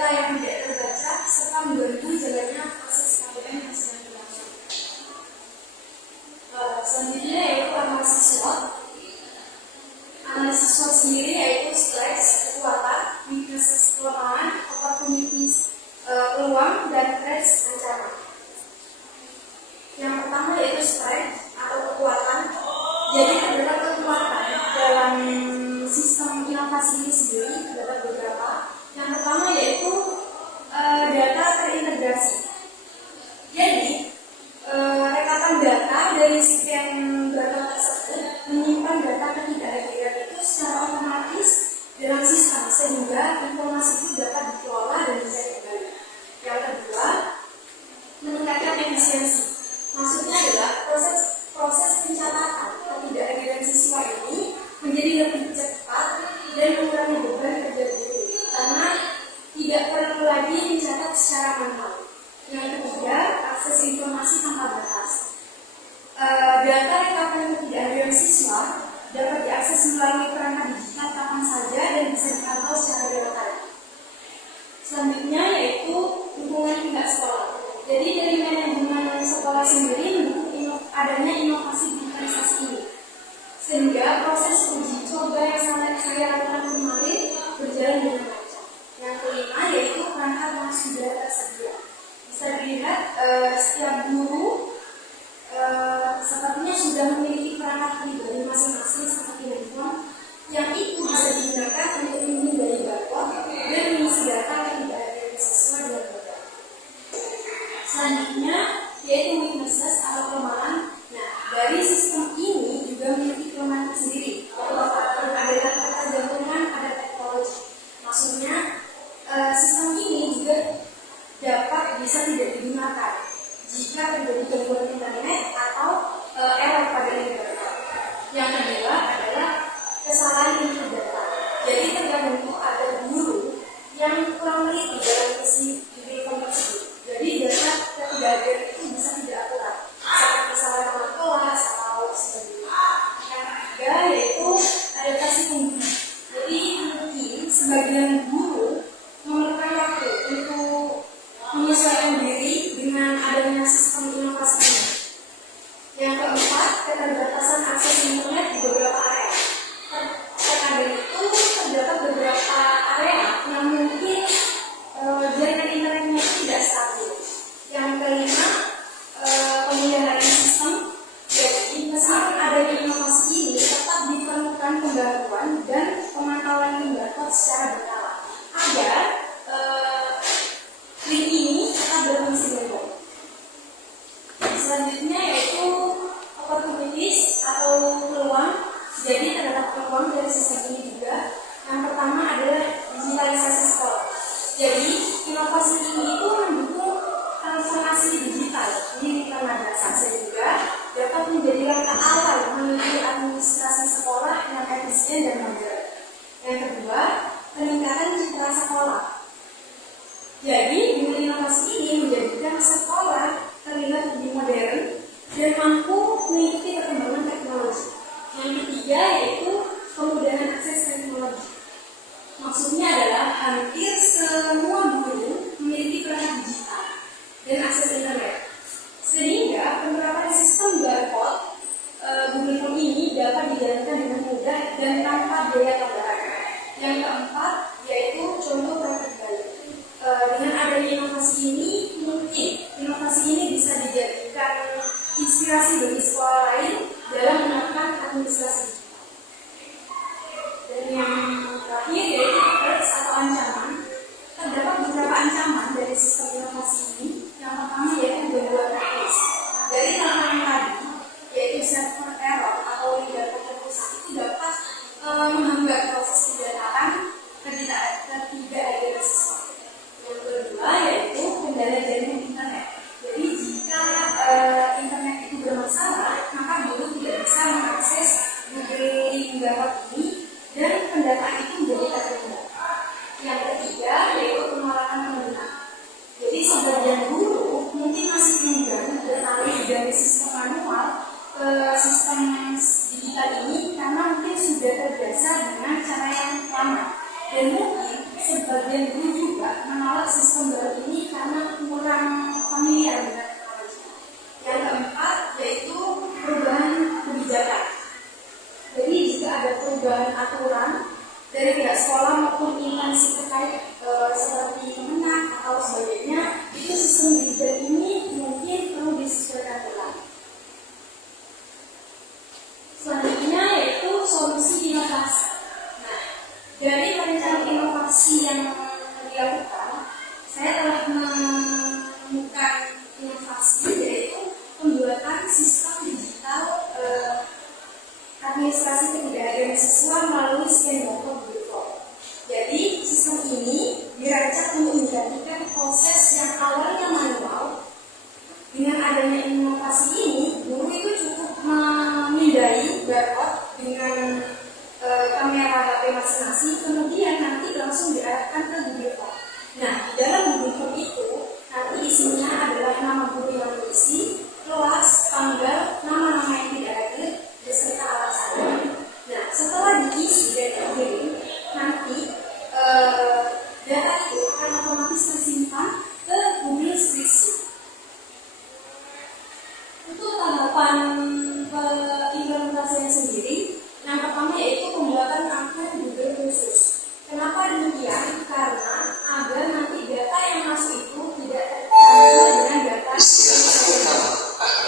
data yang tidak terbaca, serta mengganggu jalannya proses KPM yang sedang berlangsung. Selanjutnya yaitu analisis SWOT. Analisis SWOT sendiri yaitu strengths, kekuatan, weaknesses, kelemahan, opportunities, peluang, dan threats, ancaman. Yang pertama yaitu strength atau kekuatan. Jadi terdapat kekuatan dalam sistem inovasi ini sendiri, terdapat beberapa. Yang pertama yaitu data terintegrasi. Jadi rekapan data dari sekian data tersebut menyimpan data ketidakhadiran itu secara otomatis dalam sistem sehingga informasi itu dapat dikelola dan bisa dikembali. Yang kedua, meningkatkan efisiensi. Maksudnya adalah proses pencatatan ketidakhadiran siswa ini menjadi lebih cepat dan mengurangi beban kerja guru karena tidak perlu lagi mencatat secara manual. Yang ketiga, akses informasi tanpa batas. Data rekapan ketidakhadiran siswa dapat diakses melalui perangkat digital kapan saja dan bisa dipantau secara real time. Selanjutnya yaitu lingkungan tingkat sekolah. Jadi dari manajemen sekolah sendiri mendukung adanya inovasi digitalisasi ini, sehingga proses uji coba yang saya lakukan kemarin berjalan dengan lancar. Yang kelima yaitu perangkat yang sudah tersedia. Bisa dilihat setiap guru sepertinya sudah memiliki perangkat pribadi masing-masing seperti handphone yang itu bisa digunakan untuk menghindari backup dan mengisi data yang tidak ada siswa dengan mudah. Selanjutnya yaitu weaknesses atau kelemahan. Nah, dari sistem ini juga memiliki kelemahan sendiri. Ada ketergantungan pada teknologi. Maksudnya sistem ini juga dapat bisa tidak digunakan jika terjadi gangguan internet atau error pada internet. Yang kedua adalah kesalahan input data. Jadi tergantung ada guru yang kurang teliti dalam isi diberikan tersebut. Jadi data ketidakhadiran itu bisa tidak akurat, seperti kesalahan nama kelas atau sebagainya. Yang ketiga yaitu adaptasi tinggi. Jadi mungkin sebagian guru memerlukan waktu untuk menyesuaikan diri dengan adanya sistem inovasi ini. Yang keempat, keterbatasan akses internet di beberapa area. Terkadang itu terdapat beberapa area yang mungkin jaringan internetnya tidak stabil. Yang kelima, pemeliharaan sistem. Jadi meskipun adanya inovasi ini tetap diperlukan pembaruan dan pemantauan lembaga secara berkala agar link ini tetap berfungsi dengan baik. Selanjutnya yaitu opportunities atau peluang. Jadi terdapat peluang dari sistem ini juga. Yang pertama adalah digitalisasi sekolah. Jadi inovasi ini itu mendukung transformasi digital di lingkungan madrasah sehingga dapat menjadi langkah awal menuju administrasi sekolah yang efisien dan modern. Yang kedua, peningkatan citra sekolah. Jadi dengan inovasi ini menjadikan sekolah terlihat lebih modern dan mampu mengikuti perkembangan teknologi. Yang ketiga yaitu kemudahan akses teknologi. Maksudnya adalah hampir semua guru memiliki perangkat digital dan akses internet, sehingga penerapan sistem barcode Google Form ini dapat dijalankan dengan mudah dan tanpa biaya tambahan. Yang keempat yaitu contoh praktik baik. Dengan adanya inovasi ini, mungkin inovasi ini bisa dijadikan inspirasi bagi sekolah lain dalam menerapkan administrasi digital. Dan yang terakhir yaitu threats atau ancaman. Terdapat beberapa ancaman dari sistem inovasi ini. Yang pertama yaitu gangguan teknis. Dari tantangan tadi, yaitu server error atau data terrusak itu dapat menghambat proses pendataan ketidakhadiran siswa. Yang kedua yaitu kendala jaringan internet. Jadi jika internet itu bermasalah, maka guru tidak bisa mengakses Google Link ini dan pendataan itu menjadi tertunda. Yang ketiga yaitu penolakan penggunaan. Jadi didaftarkan ke Google Form. Nah, di dalam Google Form itu nanti isinya adalah nama guru yang mengisi, kelas, tanggal, nama-nama yang tidak hadir, beserta alasannya. Nah, setelah diisi dan dikirim, nanti data itu akan otomatis tersimpan ke Google Spreadsheet. Untuk tahapan implementasinya sendiri, yang pertama yaitu pembuatan akun Google khusus. Kenapa demikian? Karena agar nanti data yang masuk itu tidak tercampur dengan data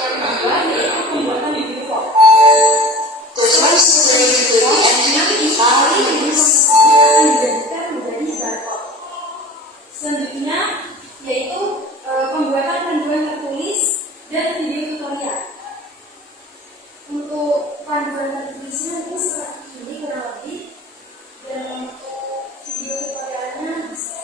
yang kedua yaitu pembuatan Google Form. Akan dijadikan menjadi barcode. Selanjutnya yaitu pembuatan panduan tertulis dan video tutorial. Untuk panduan tertulisnya itu seperti ini kurang lebih, dan untuk video tutorialnya bisa.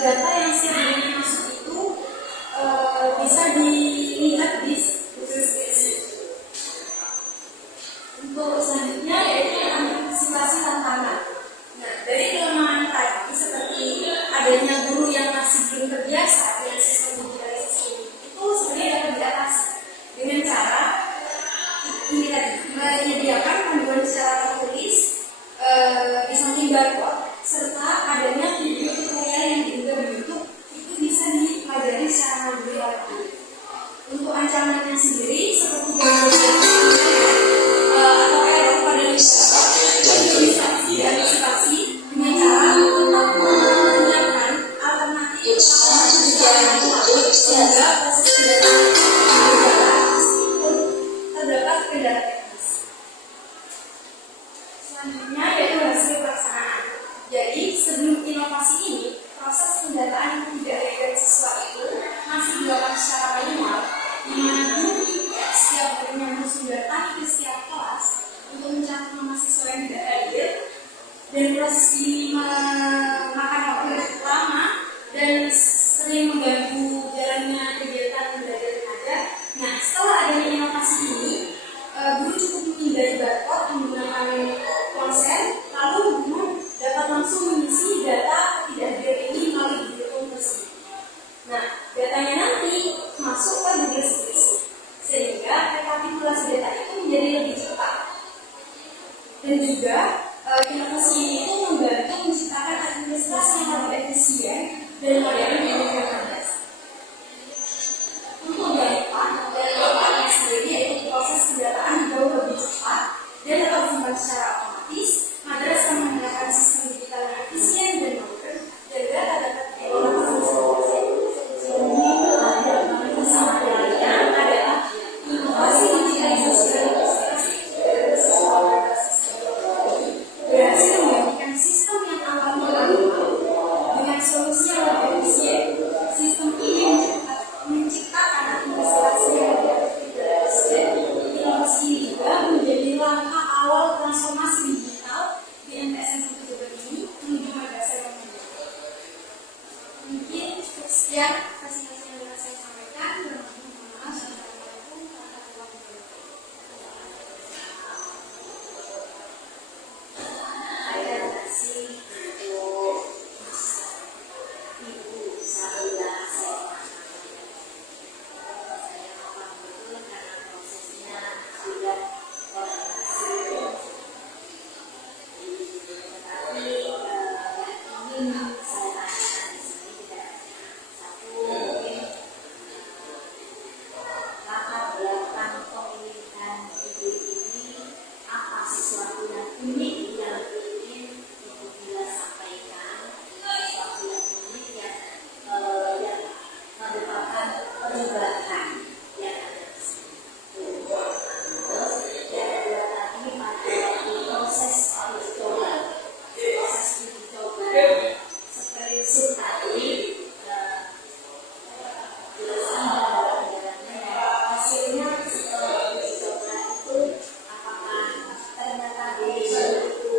Data yang saya masuk itu mendatangi ke setiap kelas untuk mencatat nama siswa yang tidak hadir, dan proses ini memakan waktu yang lama dan sering mengganggu jalannya kegiatan belajar mengajar. Nah, setelah adanya inovasi ini, guru cukup menghindari barcode menggunakan ponsel, lalu guru dapat langsung mengisi data ketidakhadiran ini melalui Google tersebut. Nah, datanya nanti masuk ke Google Sheets, sehingga rekapitulasi data itu menjadi lebih cepat. Dan juga inovasi ini itu membantu menciptakan administrasi yang lebih efisien dan modern di dunia kerja. Untuk dampak dari dampaknya sendiri, yaitu proses pendataan jauh lebih cepat dan dapat disimpan secara otomatis. Madrasah akan menggunakan sistem digital yang efisien dan modern, dan data dapat dikelola sama lainnya adalah inovasi digitalisasi dan berhasil menggantikan sistem yang awalnya manual dengan solusi yang lebih efisien. Sistem ini menciptakan administrasi yang lebih efisien. Inovasi ini juga menjadi langkah awal transformasi digital di MTSN 1 Jember ini menuju madrasah yang mandiri. Mungkin cukup sekian presentasi yang dapat saya sampaikan. Assalamualaikum warahmatullahi wabarakatuh. Terima kasih untuk Ibu Sabila. Saya paham betul karena prosesnya sudah berhasil. Tetapi yang ingin saya tanyakan di sini tidak satu, mungkin latar belakang pemilihan ibu ini, apa sesuatu yang unik yang ingin ibu bila sampaikan, sesuatu yang unik yang merupakan perubahan yang ada di sini. Terus yang kedua tadi pada waktu proses uji coba seperti itu tadi, hasilnya setelah uji coba itu apakah ternyata dirinya itu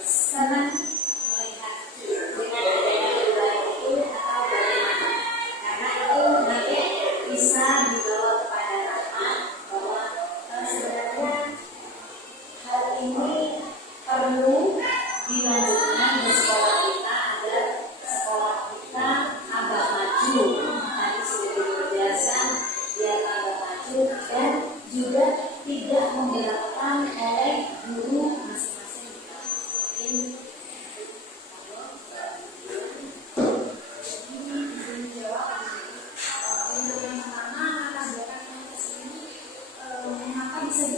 senang melihat dengan adanya perubahan itu atau bagaimana? Karena itu nanti bisa dibawa kepada ranah bahwa sebenarnya hal ini perlu dilanjutkan di sekolah kita agar sekolah kita tambah maju. Tadi sudah dijelaskan biar tambah maju dan juga tidak memberatkan oleh guru masing-masing. Mungkin izin jawab. Untuk yang pertama, latar belakang yang kesini mengapa bisa